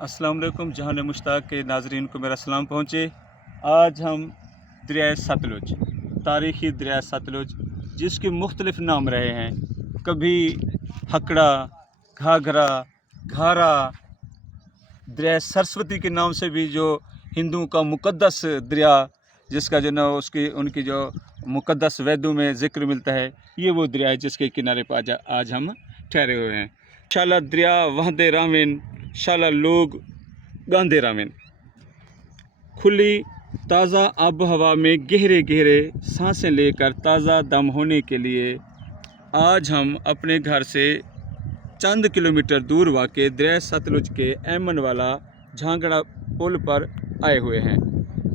السلام علیکم جہان مشتاق کے ناظرین کو میرا سلام پہنچے۔ آج ہم دریائے ستلج تاریخی دریائے ستلج جس کے مختلف نام رہے ہیں۔ کبھی ہکڑا گھاگھرا گھارا دریائے سرسوتی کے نام سے بھی جو ہندوؤں کا مقدس دریا جس کا جو نا اس کی ان کی جو مقدس ویدو میں ذکر ملتا ہے یہ وہ دریا ہے جس کے کنارے پہ آج, ہم ٹھہرے ہوئے ہیں۔ شالہ دریا وہد رامن شالہ لوگ گاندے رامین۔ کھلی تازہ آب و ہوا میں گہرے گہرے سانسیں لے کر تازہ دم ہونے کے لیے آج ہم اپنے گھر سے چند کلومیٹر دور واقع دریا ستلج کے ایمن والا جھانگڑا پل پر آئے ہوئے ہیں۔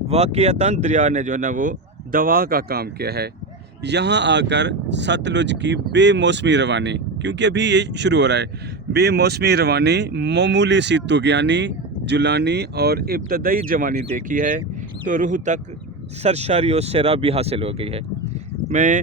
واقعتاً دریا نے جو ہے نا وہ دوا کا کام کیا ہے۔ یہاں آ کر ستلج کی بے موسمی روانی کیونکہ ابھی یہ شروع ہو رہا ہے۔ بے موسمی روانی، معمولی سی تغیانی جلانی اور ابتدائی جوانی دیکھی ہے تو روح تک سرشاری و سیرا بھی حاصل ہو گئی ہے۔ میں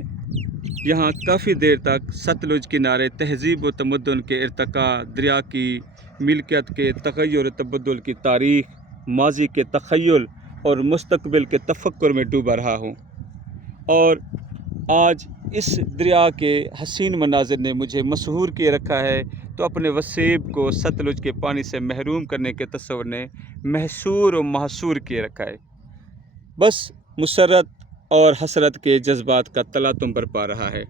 یہاں کافی دیر تک ستلج کنارے تہذیب و تمدن کے ارتقاء، دریا کی ملکیت کے تغیر و تبدل کی تاریخ، ماضی کے تخیل اور مستقبل کے تفکر میں ڈوبا رہا ہوں۔ اور آج اس دریا کے حسین مناظر نے مجھے مسحور کیے رکھا ہے تو اپنے وسیب کو ستلج کے پانی سے محروم کرنے کے تصور نے محصور و محصور کیے رکھا ہے۔ بس مسرت اور حسرت کے جذبات کا تلا تم پر پا رہا ہے۔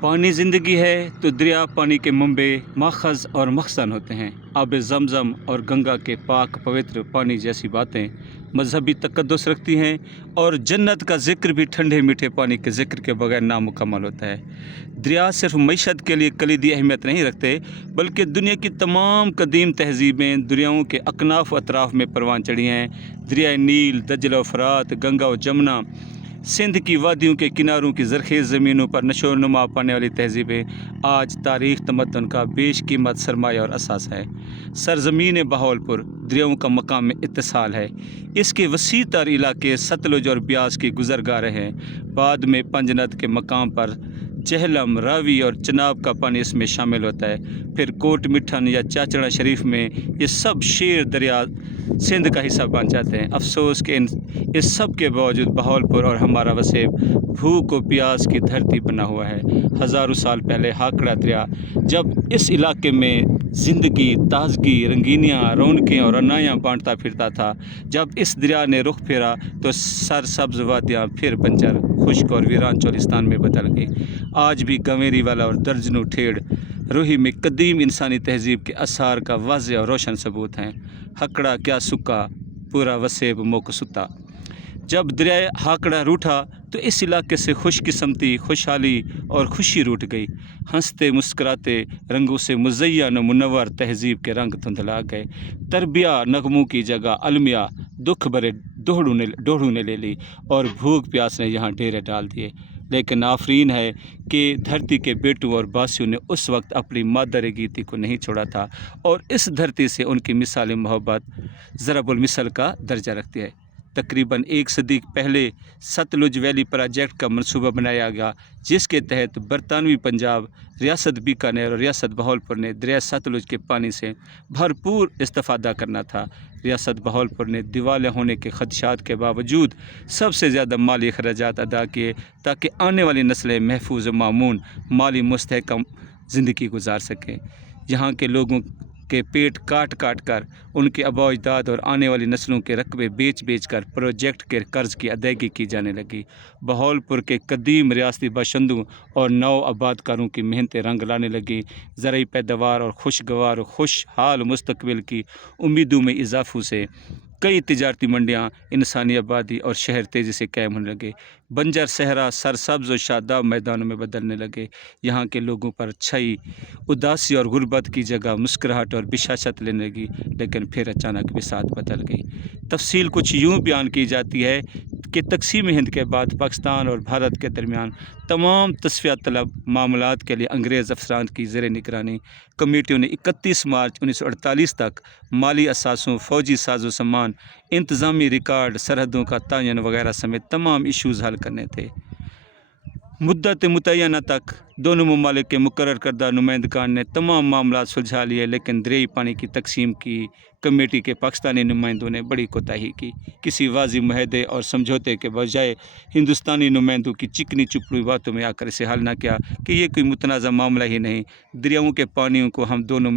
پانی زندگی ہے تو دریا پانی کے منبے ماخذ اور مخصن ہوتے ہیں۔ آب زمزم اور گنگا کے پاک پوتر پانی جیسی باتیں مذہبی تقدس رکھتی ہیں اور جنت کا ذکر بھی ٹھنڈے میٹھے پانی کے ذکر کے بغیر نامکمل ہوتا ہے۔ دریا صرف معیشت کے لیے کلیدی اہمیت نہیں رکھتے، بلکہ دنیا کی تمام قدیم تہذیبیں، دریاؤں کے اکناف اطراف میں پروان چڑھی ہیں۔ دریائے نیل دجل و فرات، گنگا و جمنا سندھ کی وادیوں کے کناروں کی زرخیز زمینوں پر نشو و نما پانے والی تہذیبیں آج تاریخ تمدن کا بیش قیمت سرمایہ اور اساس ہے۔ سرزمین بہاول پور دریاؤں کا مقام اتصال ہے۔ اس کے وسیع تر علاقے ستلج اور بیاس کی گزرگاہ ہیں بعد میں پنجنت کے مقام پر جہلم، راوی اور چناب کا پانی اس میں شامل ہوتا ہے۔ پھر کوٹ مٹھن یا چاچڑا شریف میں یہ سب شیر دریا سندھ کا حصہ بن جاتے ہیں۔ افسوس کہ ان اس سب کے باوجود بہاولپور اور ہمارا وسیب بھوک و پیاس کی دھرتی بنا ہوا ہے۔ ہزاروں سال پہلے ہاکڑا دریا، جب اس علاقے میں زندگی، تازگی، رنگینیاں، رونقیں اور انایاں بانٹتا پھرتا تھا، جب اس دریا نے رخ پھیرا تو سر سبز وادیاں پھر بنجر، خشک اور ویران چولستان میں بدل گئیں۔ آج بھی گویری والا اور درجنوں ٹھیڑ روحی میں قدیم انسانی تہذیب کے اثار کا واضح اور روشن ثبوت ہیں۔ ہکڑا کیا سکا پورا وسیب موک ستا جب دریائے ہاکڑا روٹھا تو اس علاقے سے خوش قسمتی، خوشحالی اور خوشی روٹ گئی۔ ہنستے مسکراتے رنگوں سے مزین و منور تہذیب کے رنگ دھندلا گئے۔ تربیہ نغموں کی جگہ المیا دکھ بھرے دوڑوں نے دوڑوں نے لے لی اور بھوک پیاس نے یہاں ڈیرے ڈال دیے۔ لیکن آفرین ہے کہ دھرتی کے بیٹوں اور باسیوں نے اس وقت اپنی مادر گیتی کو نہیں چھوڑا تھا اور اس دھرتی سے ان کی مثال محبت ضرب المثل کا درجہ رکھتی ہے۔ تقریباً ایک صدیق پہلے ستلج ویلی پروجیکٹ کا منصوبہ بنایا گیا، جس کے تحت برطانوی پنجاب، ریاست بیکانیر اور ریاست بہاولپور نے دریا ستلج کے پانی سے بھرپور استفادہ کرنا تھا۔ ریاست بہاولپور نے دیوالے ہونے کے خدشات کے باوجود سب سے زیادہ مالی اخراجات ادا کیے تاکہ آنے والی نسلیں محفوظ و معمون مالی مستحکم زندگی گزار سکیں۔ یہاں کے لوگوں کے پیٹ کاٹ کاٹ کر ان کے آبا اجداد اور آنے والی نسلوں کے رقبے بیچ بیچ کر پروجیکٹ کے قرض کی ادائیگی کی جانے لگی۔ بہول پور کے قدیم ریاستی باشندوں اور نو آباد کاروں کی محنتیں رنگ لانے لگیں۔ زرعی پیداوار اور خوشگوار اور خوشحال مستقبل کی امیدوں میں اضافوں سے کئی تجارتی منڈیاں انسانی آبادی اور شہر تیزی سے قائم ہونے لگے۔ بنجر، صحرا، سرسبز و شاداب میدانوں میں بدلنے لگے۔ یہاں کے لوگوں پر چھئی اداسی اور غربت کی جگہ مسکراہٹ اور بشاشت لینے لگی، لیکن پھر اچانک وسعت بدل گئی۔ تفصیل کچھ یوں بیان کی جاتی ہے کہ تقسیم ہند کے بعد پاکستان اور بھارت کے درمیان تمام تصفیہ طلب معاملات کے لیے انگریز افسران کی زیر نگرانی۔ کمیٹیوں نے اکتیس مارچ انیس سو اڑتالیس تک مالی اثاثوں فوجی ساز و سامان، انتظامی ریکارڈ، سرحدوں کا تعین وغیرہ سمیت تمام ایشوز حل کرنے تھے۔ مدت متعینہ تک دونوں ممالک کے مقرر کردہ نمائندگان نے تمام معاملات سلجھا لیے، لیکن دریائی پانی کی تقسیم کی کمیٹی کے پاکستانی نمائندوں نے بڑی کوتاہی کی۔ کسی واضح معاہدے اور سمجھوتے کے بجائے ہندوستانی نمائندوں کی چکنی چپڑی باتوں میں آ کر اسے حل نہ کیا کہ یہ کوئی متنازع معاملہ ہی نہیں۔ دریاؤں کے پانیوں کو ہم دونوں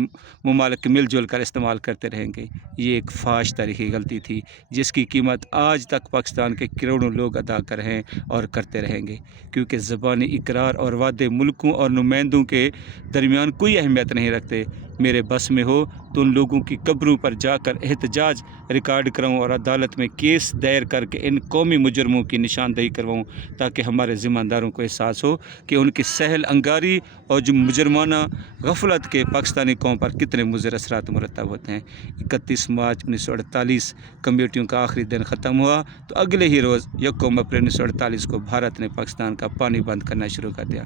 ممالک مل جل کر استعمال کرتے رہیں گے۔ یہ ایک فاش تاریخی غلطی تھی جس کی قیمت آج تک پاکستان کے کروڑوں لوگ ادا کر ہیں اور کرتے رہیں گے۔ کیونکہ زبانی اقرار اور وعدے ملکوں اور نمائندوں کے درمیان کوئی اہمیت نہیں رکھتے۔ میرے بس میں ہو تو ان لوگوں کی قبروں پر جا کر احتجاج ریکارڈ کراؤں اور عدالت میں کیس دائر کر کے ان قومی مجرموں کی نشاندہی کرواؤں تاکہ ہمارے ذمہ داروں کو احساس ہو کہ ان کی سہل انگاری اور جو مجرمانہ غفلت کے پاکستانی قوم پر کتنے مضر اثرات مرتب ہوتے ہیں۔ اکتیس مارچ انیس سو اڑتالیس، کمیٹیوں کا آخری دن ختم ہوا تو اگلے ہی روز یکم اپریل انیس سو اڑتالیس کو بھارت نے پاکستان کا پانی بند کرنا شروع کر دیا۔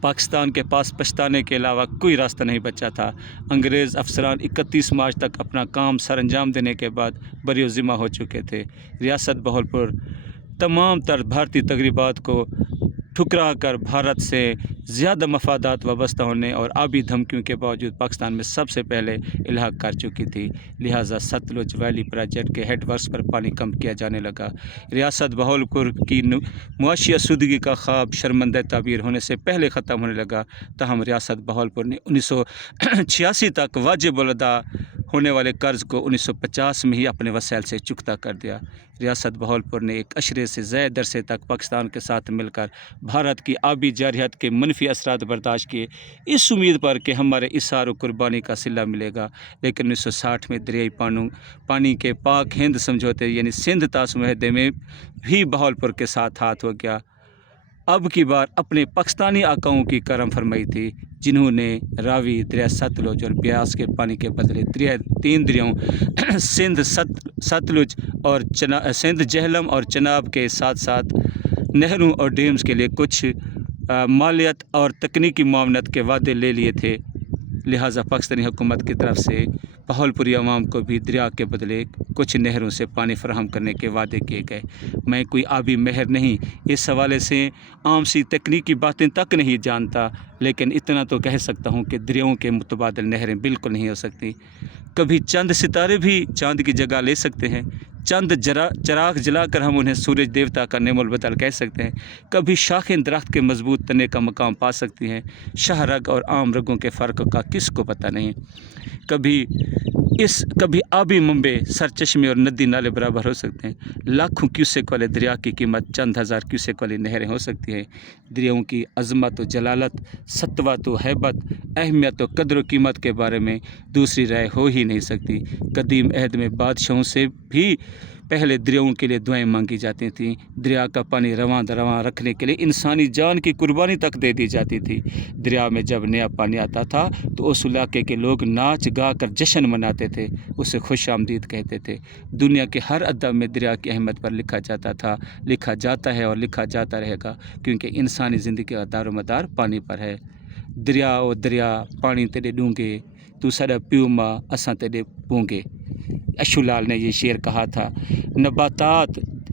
پاکستان کے پاس پچھتانے کے علاوہ کوئی راستہ نہیں بچا تھا۔ انگریز افسران اکتیس مارچ تک اپنا کام سر انجام دینے کے بعد بری و ذمہ ہو چکے تھے۔ ریاست بہولپور تمام تر بھارتی تقریبات کو ٹھکرا کر بھارت سے زیادہ مفادات وابستہ ہونے اور آبی دھمکیوں کے باوجود پاکستان میں سب سے پہلے الحاق کر چکی تھی۔ لہٰذا ستلوج ویلی پروجیکٹ کے ہیڈ ورس پر پانی کم کیا جانے لگا۔ ریاست بہولپور کی معاشی آسودگی کا خواب شرمندہ تعبیر ہونے سے پہلے ختم ہونے لگا۔ تاہم ریاست بہولپور نے انیس سو چھیاسی تک واجب الدا ہونے والے قرض کو انیس سو پچاس میں ہی اپنے وسائل سے چکتا کر دیا۔ ریاست بہولپور نے ایک عشرے سے زائد درسے تک پاکستان کے ساتھ مل کر بھارت کی آبی جارحیت کے منفی اثرات برداشت کیے۔ اس امید پر کہ ہمارے اثار و قربانی کا صلہ ملے گا۔ لیکن انیس سو ساٹھ میں دریائی پانو، پانی کے پاک ہند سمجھوتے یعنی سندھ تاس معاہدے میں بھی بہولپور کے ساتھ ہاتھ ہو گیا۔ اب کی بار اپنے پاکستانی آقاؤں کی کرم فرمائی تھی، جنہوں نے راوی دریا ستلج اور بیاس کے پانی کے بدلے دریا تین دریاؤں، سندھ ست ستلج اور چنا، سندھ جہلم اور چناب کے ساتھ ساتھ نہروں اور ڈیمز کے لیے کچھ مالیت اور تکنیکی معاونت کے وعدے لے لیے تھے۔ لہٰذا پاکستانی حکومت کی طرف سے بہول پوری عوام کو بھی دریا کے بدلے کچھ نہروں سے پانی فراہم کرنے کے وعدے کیے گئے۔ میں کوئی آبی مہر نہیں، اس حوالے سے عام سی تکنیکی باتیں تک نہیں جانتا، لیکن اتنا تو کہہ سکتا ہوں کہ دریاؤں کے متبادل نہریں بالکل نہیں ہو سکتی۔ کبھی چند ستارے بھی چاند کی جگہ لے سکتے ہیں۔ چند جرا، چراغ جلا کر ہم انہیں سورج دیوتا کا نعم البدل کہہ سکتے ہیں۔ کبھی شاخیں درخت کے مضبوط تنے کا مقام پا سکتی ہیں۔ شاہ رگ اور عام رگوں کے فرق کا کس کو پتہ نہیں۔ کبھی اس کبھی آبی ممبے سر چشمے اور ندی نالے برابر ہو سکتے ہیں۔ لاکھوں کیوسیک والے دریا کی قیمت چند ہزار کیوسیک والی نہریں ہو سکتی ہیں۔ دریاؤں کی عظمت و جلالت ستوات و حیبت، اہمیت و قدر و قیمت کے بارے میں دوسری رائے ہو ہی نہیں سکتی۔ قدیم عہد میں بادشاہوں سے بھی پہلے دریاؤں کے لیے دعائیں مانگی جاتی تھیں۔ دریا کا پانی رواں درواں رکھنے کے لیے انسانی جان کی قربانی تک دے دی جاتی تھی۔ دریا میں جب نیا پانی آتا تھا تو اس علاقے کے لوگ ناچ گا کر جشن مناتے تھے، اسے خوش آمدید کہتے تھے۔ دنیا کے ہر ادب میں دریا کی اہمیت پر لکھا جاتا تھا، لکھا جاتا ہے اور لکھا جاتا رہے گا، کیونکہ انسانی زندگی کا دار و مدار پانی پر ہے۔ دریا او دریا، پانی تیرے ڈونگے، تو سارا پیو ماں، اساں تیرے پونگے۔ اشو لال نے یہ شعر کہا تھا، نباتات،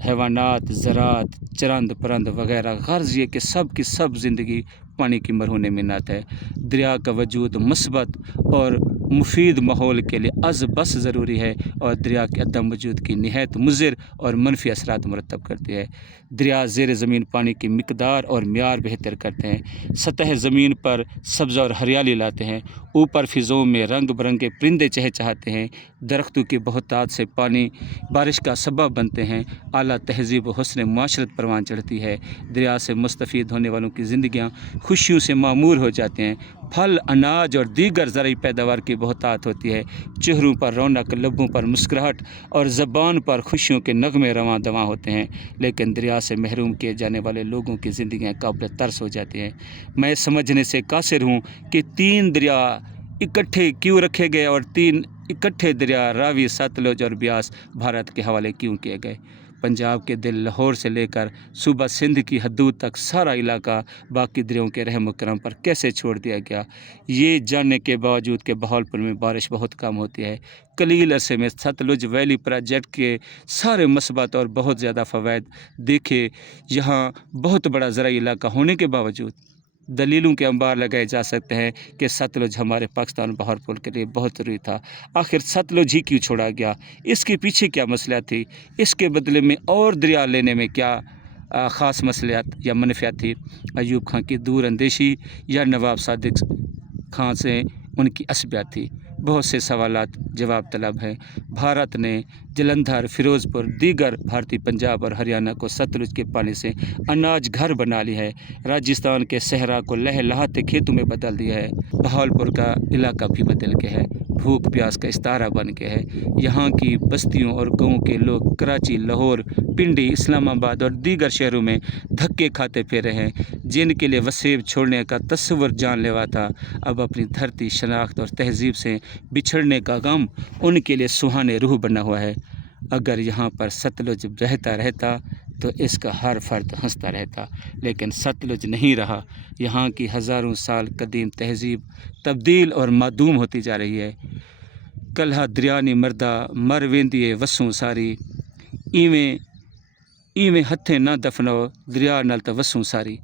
حیوانات، زراعت، چرند پرند وغیرہ، غرض یہ کہ سب کی سب زندگی پانی کی مرہون منت ہے۔ دریا کا وجود مثبت اور مفید ماحول کے لیے از بس ضروری ہے اور دریا کے عدم وجود کی نہایت مضر اور منفی اثرات مرتب کرتی ہے۔ دریا زیر زمین پانی کی مقدار اور معیار بہتر کرتے ہیں۔ سطح زمین پر سبزہ اور ہریالی لاتے ہیں۔ اوپر فضوں میں رنگ برنگے پرندے چہچہاتے ہیں۔ درختوں کی بہتات سے پانی، بارش کا سبب بنتے ہیں۔ اعلیٰ تہذیب و حسن معاشرت پروان چڑھتی ہے۔ دریا سے مستفید ہونے والوں کی زندگیاں خوشیوں سے معمور ہو جاتے ہیں۔ پھل، اناج اور دیگر زرعی پیداوار کی کی بہتات ہوتی ہے۔ چہروں پر رونق، لبوں پر مسکراہٹ اور زبان پر خوشیوں کے نغمے رواں دواں ہوتے ہیں۔ لیکن دریا سے محروم کیے جانے والے لوگوں کی زندگیاں قابل ترس ہو جاتی ہیں۔ میں سمجھنے سے قاصر ہوں کہ تین دریا اکٹھے کیوں رکھے گئے اور تین اکٹھے دریا راوی ستلج اور بیاس، بھارت کے حوالے کیوں کیے گئے؟ پنجاب کے دل لاہور سے لے کر صوبہ سندھ کی حدود تک سارا علاقہ باقی دریوں کے رحم و کرم پر کیسے چھوڑ دیا گیا؟ یہ جاننے کے باوجود کہ بہاولپور میں بارش بہت کم ہوتی ہے۔ کلیل عرصے میں ستلج ویلی پروجیکٹ کے سارے مثبت اور بہت زیادہ فوائد دیکھے، یہاں بہت بڑا زرعی علاقہ ہونے کے باوجود۔ دلیلوں کے انبار لگائے جا سکتے ہیں کہ ستلج ہمارے پاکستان بہرپور کے لیے بہت ضروری تھا۔ آخر ستلج ہی کیوں چھوڑا گیا؟ اس کے پیچھے کیا مسئلہ تھی؟ اس کے بدلے میں اور دریا لینے میں کیا خاص مسئلات یا منفیات تھی ایوب خان کی دور اندیشی یا نواب صادق خان سے ان کی عصبیت تھی بہت سے سوالات جواب طلب ہیں۔ بھارت نے جلندھر فیروز پور دیگر بھارتی پنجاب اور ہریانہ کو ستلج کے پانی سے اناج گھر بنا لی ہے۔ راجستھان کے صحرا کو لہ لہاتے کھیتوں میں بدل دیا ہے۔ بہاولپور کا علاقہ بھی بدل کے ہے۔ بھوک پیاس کا استارہ بن کے ہے۔ یہاں کی بستیوں اور گاؤں کے لوگ کراچی، لاہور، پنڈی، اسلام آباد اور دیگر شہروں میں دھکے کھاتے پھرے ہیں۔ جن کے لیے وسیب چھوڑنے کا تصور جان لیوا تھا، اب اپنی دھرتی شناخت اور تہذیب سے بچھڑنے کا غم ان کے لیے سہانے روح بنا ہوا ہے۔ اگر یہاں پر ستلج بہتا رہتا تو اس کا ہر فرد ہنستا رہتا، لیکن ستلج نہیں رہا۔ یہاں کی ہزاروں سال قدیم تہذیب تبدیل اور معدوم ہوتی جا رہی ہے۔ کلہ دریانی مردہ مر ویندیے وسوں ساری۔ ایویں ایویں ہتھیں نہ دفنو، دریا نل تو وسوں ساری۔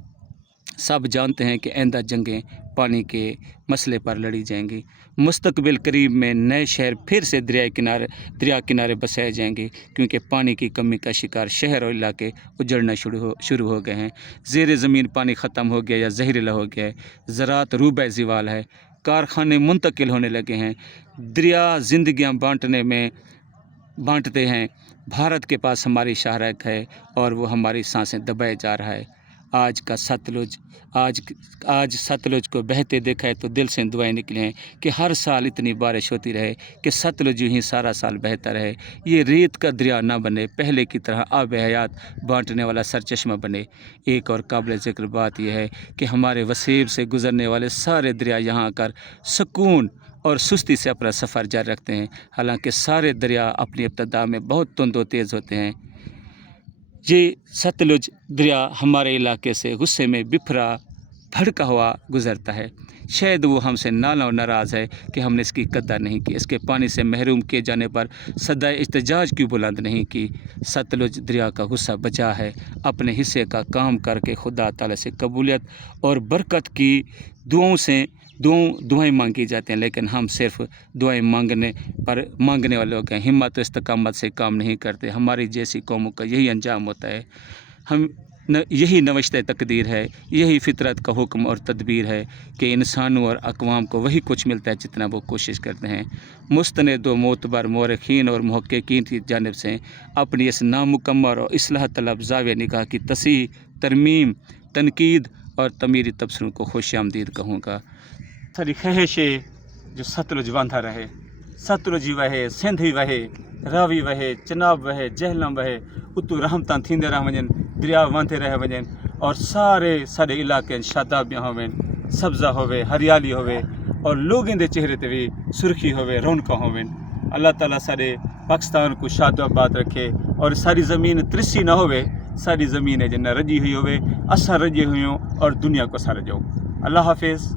سب جانتے ہیں کہ آئندہ جنگیں پانی کے مسئلے پر لڑی جائیں گی۔ مستقبل قریب میں نئے شہر پھر سے دریائے کنارے دریا کنارے بسائے جائیں گے، کیونکہ پانی کی کمی کا شکار شہر اور علاقے اجڑنا شروع ہو شروع ہو گئے ہیں۔ زیر زمین پانی ختم ہو گیا یا زہریلا ہو گیا ہے، زراعت روبہ زوال ہے۔ کارخانے منتقل ہونے لگے ہیں۔ دریا زندگیاں بانٹنے میں بانٹتے ہیں۔ بھارت کے پاس ہماری شاہراہ ہے اور وہ ہماری سانسیں دبائے جا رہا ہے۔ آج کا ستلج، آج آج ستلج کو بہتے دیکھا ہے تو دل سے دعائیں نکلے ہیں کہ ہر سال اتنی بارش ہوتی رہے کہ ستلج یوں ہی سارا سال بہتا رہے۔ یہ ریت کا دریا نہ بنے، پہلے کی طرح آب حیات بانٹنے والا سرچشمہ بنے۔ ایک اور قابل ذکر بات یہ ہے کہ ہمارے وسیب سے گزرنے والے سارے دریا یہاں آ کر سکون اور سستی سے اپنا سفر جاری رکھتے ہیں۔ حالانکہ سارے دریا اپنی ابتدا میں بہت تند و تیز ہوتے ہیں۔ یہ ستلج دریا ہمارے علاقے سے غصے میں بفرا بھڑکا ہوا گزرتا ہے۔ شاید وہ ہم سے نالا و ناراض ہے کہ ہم نے اس کی قدر نہیں کی۔ اس کے پانی سے محروم کیے جانے پر صدائے احتجاج کیوں بلند نہیں کی؟ ستلج دریا کا غصہ بچا ہے۔ اپنے حصے کا کام کر کے خدا تعالی سے قبولیت اور برکت کی دعاؤں سے دعاؤں دعائیں مانگی جاتی ہیں، لیکن ہم صرف دعائیں مانگنے پر مانگنے والے لوگ ہیں۔ ہمت و استقامت سے کام نہیں کرتے۔ ہماری جیسی قوموں کا یہی انجام ہوتا ہے۔ ہم یہی نوشتہ تقدیر ہے، یہی فطرت کا حکم اور تدبیر ہے کہ انسانوں اور اقوام کو وہی کچھ ملتا ہے جتنا وہ کوشش کرتے ہیں۔ مستند و معتبر مورخین اور محققین کی جانب سے اپنی اس نامکمل اور اصلاح طلب زاویہ نگاہ کی تصحیح، ترمیم، تنقید اور تعمیری تبصروں کو خوش آمدید کہوں گا۔ ساری خواہش ہے جو ستلج باندھا رہے ستلج ہی وہے سندھ ہی وہے راوی وہے چناب وہے جہلم وہے اتو رحمتاں تھیندے رہ ونجن دریا واندھے رہ ونجن اور سارے سارے علاقے شادابیاں ہوین سبزہ ہوے ہریالی ہوے اور لوگوں دے چہرے تے بھی سرخی ہوے رونقاں ہوین اللہ تعالیٰ سارے پاکستان کو شاد و آباد رکھے اور ساری زمین ترسی نہ ہوے ساری زمین ہے جنہ رجی ہوئی ہوے اساں رجی ہوئوں اور دنیا کو سارا جو اللہ حافظ